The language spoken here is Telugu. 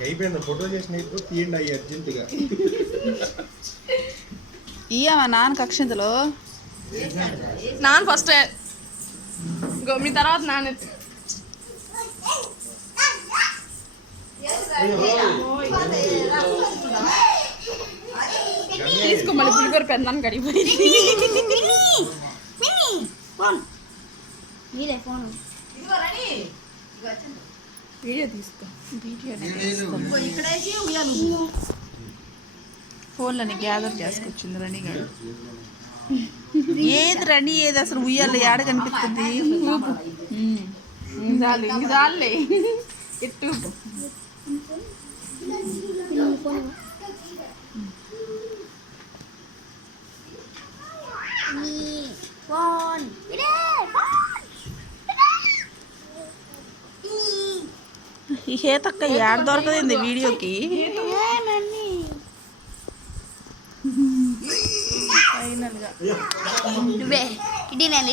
అయిపోయింది ఫోటో చేసినప్పుడు తీయండి అయ్యి అర్జెంటుగా. ఇయ్యమా నాన్నకు అక్షంతలు. నాన్న ఫస్ట్ మీ తర్వాత నాన్న తీసుకో. మళ్ళీ పులిగోర పెద్దాన్ని కడిగిపోయింది. వీడియో తీసుకో. ఫోన్లని గ్యాదర్ చేసుకొచ్చింది రణి గారు. ఏది రణి ఏది అసలు ఉయ్యాలి ఏడ కనిపిస్తుంది. చాలు ఇంక చాలులే ఎట్టు. ఈ హేతక్క ఏడ దొరకదండి వీడియోకి. నువ్వే ఇది నేను